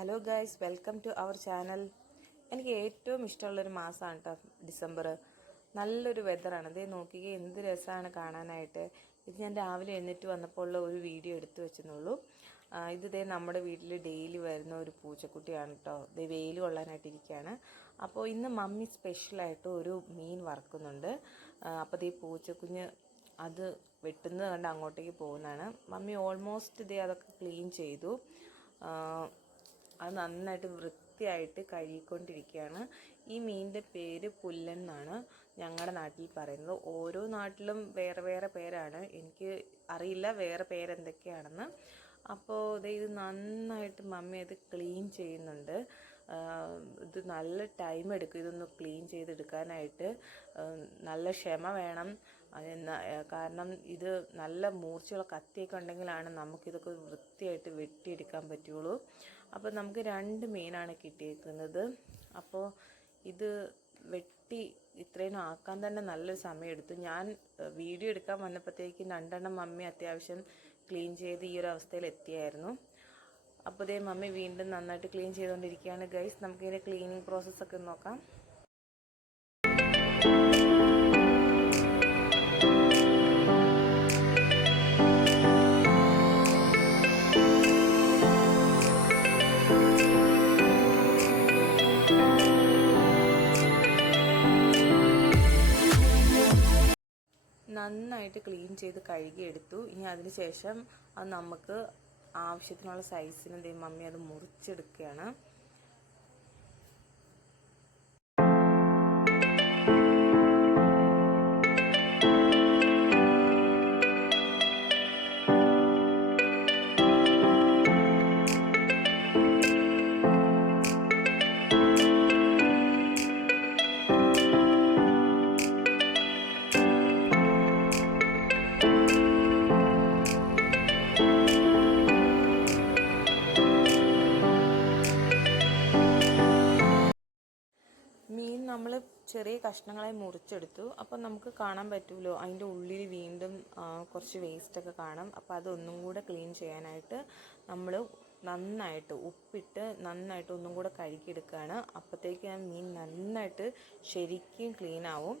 Hello guys, welcome to our channel. എനിക്ക് ഏറ്റവും ഇഷ്ടമുള്ളൊരു മാസമാണ് കേട്ടോ ഡിസംബർ. നല്ലൊരു വെതറാണ്. അതേ നോക്കിക്കേ, എന്ത് രസമാണ് കാണാനായിട്ട്. ഇത് ഞാൻ രാവിലെ എഴുന്നേറ്റ് വന്നപ്പോൾ ഉള്ള ഒരു വീഡിയോ എടുത്തു വെച്ചെന്നുള്ളൂ. ഇതേ നമ്മുടെ വീട്ടിൽ ഡെയിലി വരുന്ന ഒരു പൂച്ചക്കുട്ടിയാണ് കേട്ടോ. ഇതേ വെയിൽ കൊള്ളാനായിട്ടിരിക്കുകയാണ്. അപ്പോൾ ഇന്ന് മമ്മി സ്പെഷ്യലായിട്ട് ഒരു മീൻ വറുക്കുന്നുണ്ട്. അപ്പോൾ ഇതേ പൂച്ചക്കുഞ്ഞ് അത് വെട്ടുന്നത് കണ്ട് അങ്ങോട്ടേക്ക് പോകുന്നതാണ്. മമ്മി ഓൾമോസ്റ്റ് ഇതേ അതൊക്കെ ക്ലീൻ ചെയ്തു. അത് നന്നായിട്ട് വൃത്തിയായിട്ട് കഴുകിക്കൊണ്ടിരിക്കുകയാണ്. ഈ മീനിൻ്റെ പേര് പുല്ലൻ എന്നാണ് ഞങ്ങളുടെ നാട്ടിൽ പറയുന്നത്. ഓരോ നാട്ടിലും വേറെ വേറെ പേരാണ്. എനിക്ക് അറിയില്ല വേറെ പേരെന്തൊക്കെയാണെന്ന്. അപ്പോൾ ഇത് നന്നായിട്ട് മമ്മി അത് ക്ലീൻ ചെയ്യുന്നുണ്ട്. ഇത് നല്ല ടൈം എടുക്കും ഇതൊന്ന് ക്ലീൻ ചെയ്തെടുക്കാനായിട്ട്. നല്ല ക്ഷമ വേണം. കാരണം ഇത് നല്ല മൂർച്ചയുള്ള കത്തിയൊക്കെ ഉണ്ടെങ്കിലാണ് നമുക്കിതൊക്കെ വൃത്തിയായിട്ട് വെട്ടിയെടുക്കാൻ പറ്റുള്ളൂ. അപ്പോൾ നമുക്ക് 2 മീനാണ് കിട്ടിയിരിക്കുന്നത്. അപ്പോൾ ഇത് വെട്ടി ഇത്രയും ആക്കാൻ തന്നെ നല്ലൊരു സമയമെടുത്തു. ഞാൻ വീഡിയോ എടുക്കാൻ വന്നപ്പോഴത്തേക്കും 2 മമ്മി അത്യാവശ്യം ക്ലീൻ ചെയ്ത് ഈ ഒരു അവസ്ഥയിൽ എത്തിയായിരുന്നു. അപ്പോൾ ഇതേ മമ്മി വീണ്ടും നന്നായിട്ട് ക്ലീൻ ചെയ്തുകൊണ്ടിരിക്കുകയാണ് ഗൈസ്. നമുക്കിതിൻ്റെ ക്ലീനിങ് പ്രോസസ്സൊക്കെ നോക്കാം. നന്നായിട്ട് ക്ലീൻ ചെയ്ത് കഴുകിയെടുത്തു. ഇനി അതിന് ശേഷം അത് നമുക്ക് ആവശ്യത്തിനുള്ള സൈസിന് മമ്മി അത് മുറിച്ചെടുക്കുകയാണ്. മീൻ നമ്മൾ ചെറിയ കഷ്ണങ്ങളായി മുറിച്ചെടുത്തു. അപ്പം നമുക്ക് കാണാൻ പറ്റുമല്ലോ അതിൻ്റെ ഉള്ളിൽ വീണ്ടും കുറച്ച് വേസ്റ്റൊക്കെ കാണാം. അപ്പോൾ അതൊന്നും കൂടെ ക്ലീൻ ചെയ്യാനായിട്ട് നമ്മൾ നന്നായിട്ട് ഉപ്പിട്ട് നന്നായിട്ട് ഒന്നും കൂടെ കഴുകിയെടുക്കുകയാണ്. അപ്പോഴത്തേക്ക് ആ മീൻ നന്നായിട്ട് ശരിക്കും ക്ലീൻ ആവും.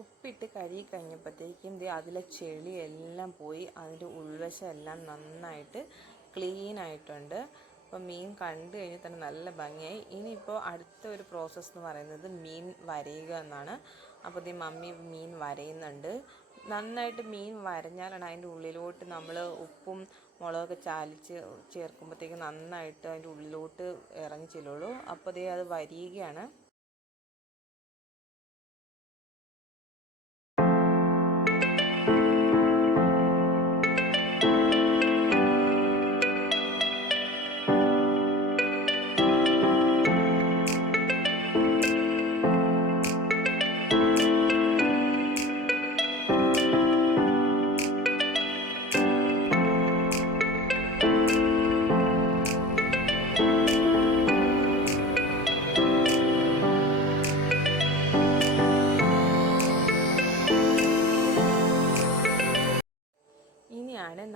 ഉപ്പിട്ട് കഴുകി കഴിഞ്ഞപ്പോഴത്തേക്കും അതിലെ ചെളി എല്ലാം പോയി. അതിൻ്റെ ഉൾവശം എല്ലാം നന്നായിട്ട് ക്ലീൻ ആയിട്ടുണ്ട്. അപ്പോൾ മീൻ കണ്ടു കഴിഞ്ഞാൽ തന്നെ നല്ല ഭംഗിയായി. ഇനിയിപ്പോൾ അടുത്ത ഒരു പ്രോസസ്സ് എന്ന് പറയുന്നത് മീൻ വരയുക എന്നാണ്. അപ്പോൾ മമ്മി മീൻ വരയുന്നുണ്ട്. നന്നായിട്ട് മീൻ വരഞ്ഞാലാണ് അതിൻ്റെ ഉള്ളിലോട്ട് നമ്മൾ ഉപ്പും മുളകൊക്കെ ചാലിച്ച് ചേർക്കുമ്പോഴത്തേക്കും നന്നായിട്ട് അതിൻ്റെ ഉള്ളിലോട്ട് ഇറങ്ങി ചെല്ലുള്ളൂ. അപ്പോൾ അത് വരിയുകയാണ്.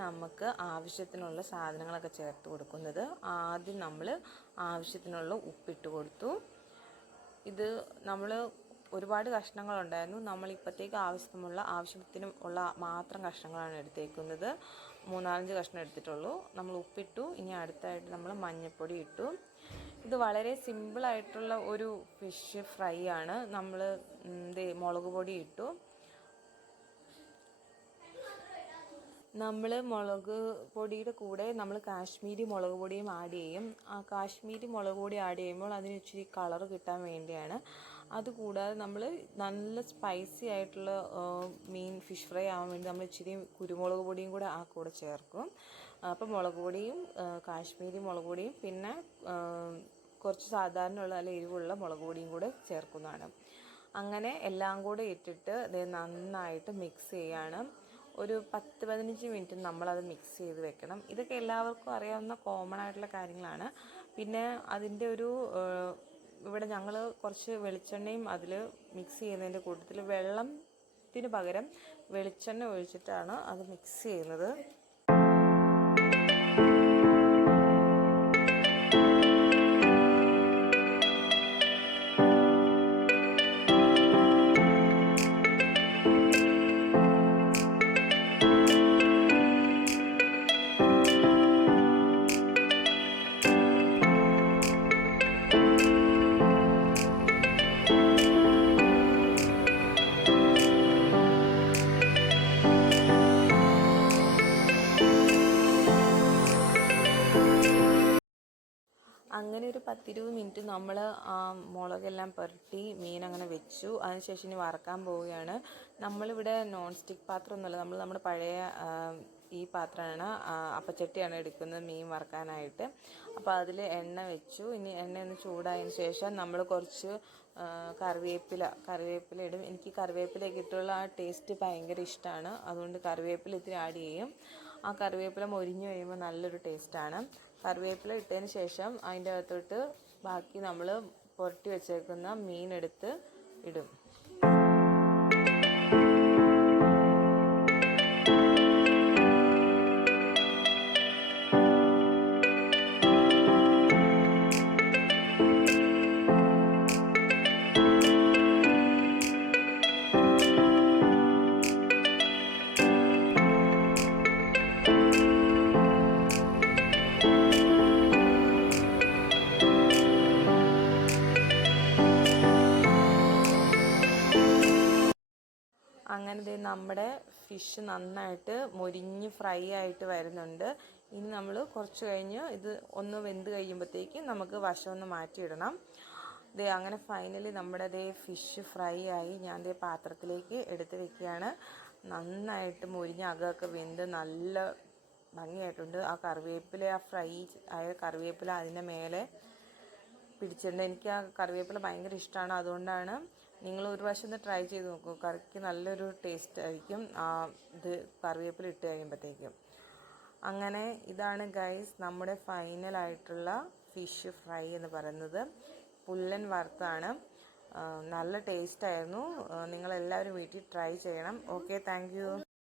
നമുക്ക് ആവശ്യത്തിനുള്ള സാധനങ്ങളൊക്കെ ചേർത്ത് കൊടുക്കുന്നത്. ആദ്യം നമ്മൾ ആവശ്യത്തിനുള്ള ഉപ്പിട്ട് കൊടുത്തു. ഇത് നമ്മൾ ഒരുപാട് കഷ്ണങ്ങളുണ്ടായിരുന്നു. നമ്മളിപ്പോഴത്തേക്ക് ആവശ്യത്തിനും ഉള്ള മാത്രം കഷ്ണങ്ങളാണ് എടുത്തേക്കുന്നത്. 3-4 കഷ്ണം എടുത്തിട്ടുള്ളൂ. നമ്മൾ ഉപ്പിട്ടു. ഇനി അടുത്തായിട്ട് നമ്മൾ മഞ്ഞൾപ്പൊടി ഇട്ടു. ഇത് വളരെ സിമ്പിളായിട്ടുള്ള ഒരു ഫിഷ് ഫ്രൈ ആണ്. നമ്മൾ മുളക് പൊടി ഇട്ടു. നമ്മൾ മുളക് പൊടിയുടെ കൂടെ നമ്മൾ കാശ്മീരി മുളക് പൊടിയും ആഡ് ചെയ്യും. ആ കാശ്മീരി മുളക് പൊടി ആഡ് ചെയ്യുമ്പോൾ അതിന് ഇച്ചിരി കളർ കിട്ടാൻ വേണ്ടിയാണ്. അതുകൂടാതെ നമ്മൾ നല്ല സ്പൈസി ആയിട്ടുള്ള ഫിഷ് ഫ്രൈ ആവാൻ വേണ്ടി നമ്മൾ ഇച്ചിരി കുരുമുളക് പൊടിയും കൂടെ ആ കൂടെ ചേർക്കും. അപ്പോൾ മുളക് പൊടിയും കാശ്മീരി മുളക് പൊടിയും പിന്നെ കുറച്ച് സാധാരണയുള്ള നല്ല എരിവുള്ള മുളക് പൊടിയും കൂടെ ചേർക്കുന്നതാണ്. അങ്ങനെ എല്ലാം കൂടെ ഇട്ടിട്ട് ഇത് നന്നായിട്ട് മിക്സ് ചെയ്യാണ്. ഒരു 10-15 മിനിറ്റ് നമ്മളത് മിക്സ് ചെയ്ത് വെക്കണം. ഇതൊക്കെ എല്ലാവർക്കും അറിയാവുന്ന കോമൺ ആയിട്ടുള്ള കാര്യങ്ങളാണ്. പിന്നെ അതിൻ്റെ ഇവിടെ ഞങ്ങൾ കുറച്ച് വെളിച്ചെണ്ണയും അതിൽ മിക്സ് ചെയ്യുന്നതിൻ്റെ കൂട്ടത്തിൽ വെള്ളത്തിന് പകരം വെളിച്ചെണ്ണ ഒഴിച്ചിട്ടാണ് അത് മിക്സ് ചെയ്യുന്നത്. അങ്ങനെ ഒരു 10-20 മിനിറ്റ് നമ്മൾ ആ മുളകെല്ലാം പുരട്ടി മീൻ അങ്ങനെ വെച്ചു. അതിനുശേഷം ഇനി വറക്കാൻ പോവുകയാണ്. നമ്മളിവിടെ നോൺ സ്റ്റിക്ക് പാത്രമൊന്നുമല്ല, നമ്മുടെ പഴയ ഈ പാത്രമാണ്, അപ്പച്ചട്ടിയാണ് എടുക്കുന്നത് മീൻ വറക്കാനായിട്ട്. അപ്പോൾ അതിൽ എണ്ണ വെച്ചു. ഇനി എണ്ണ ഒന്ന് ചൂടായതിന് ശേഷം നമ്മൾ കുറച്ച് കറിവേപ്പില ഇടും. എനിക്ക് കറിവേപ്പിലയൊക്കെ ഇട്ടുള്ള ആ ടേസ്റ്റ് ഭയങ്കര ഇഷ്ടമാണ്. അതുകൊണ്ട് കറിവേപ്പില ഇത്തിരി ആഡ് ചെയ്യും. ആ കറിവേപ്പില മൊരിഞ്ഞ് കഴിയുമ്പോൾ നല്ലൊരു ടേസ്റ്റാണ്. കറിവേപ്പില ഇട്ടതിന് ശേഷം അതിൻ്റെ അകത്തോട്ട് ബാക്കി നമ്മൾ പുരട്ടി വെച്ചേക്കുന്ന മീനെടുത്ത് ഇടും. അങ്ങനെ നമ്മുടെ ഫിഷ് നന്നായിട്ട് മൊരിഞ്ഞ് ഫ്രൈ ആയിട്ട് വരുന്നുണ്ട്. ഇനി നമ്മൾ കുറച്ച് കഴിഞ്ഞ് ഇത് ഒന്ന് വെന്ത് കഴിയുമ്പോഴത്തേക്കും നമുക്ക് വശം ഒന്ന് മാറ്റിയിടണം. അങ്ങനെ ഫൈനലി നമ്മുടെ ഫിഷ് ഫ്രൈ ആയി ഞാൻ പാത്രത്തിലേക്ക് എടുത്ത് വെക്കുകയാണ്. നന്നായിട്ട് മൊരിഞ്ഞ് അകമൊക്കെ വെന്ത് നല്ല ഭംഗിയായിട്ടുണ്ട്. ആ ഫ്രൈ ആയ കറിവേപ്പില അതിൻ്റെ മേലെ പിടിച്ചിട്ടുണ്ട്. എനിക്ക് ആ കറിവേപ്പില ഭയങ്കര ഇഷ്ടമാണ്. അതുകൊണ്ടാണ് നിങ്ങൾ ഒരു പ്രാവശ്യം ഒന്ന് ട്രൈ ചെയ്ത് നോക്കൂ. കറിക്ക് നല്ലൊരു ടേസ്റ്റ് ആയിരിക്കും ഇത് കറിവേപ്പില ഇട്ട് കഴിയുമ്പോഴത്തേക്കും. അങ്ങനെ ഇതാണ് ഗൈസ് നമ്മുടെ ഫൈനലായിട്ടുള്ള ഫിഷ് ഫ്രൈ എന്ന് പറയുന്നത്. പുല്ലൻ വറുത്താണ്. നല്ല ടേസ്റ്റായിരുന്നു. നിങ്ങളെല്ലാവരും വീട്ടിൽ ട്രൈ ചെയ്യണം. Okay, thank you.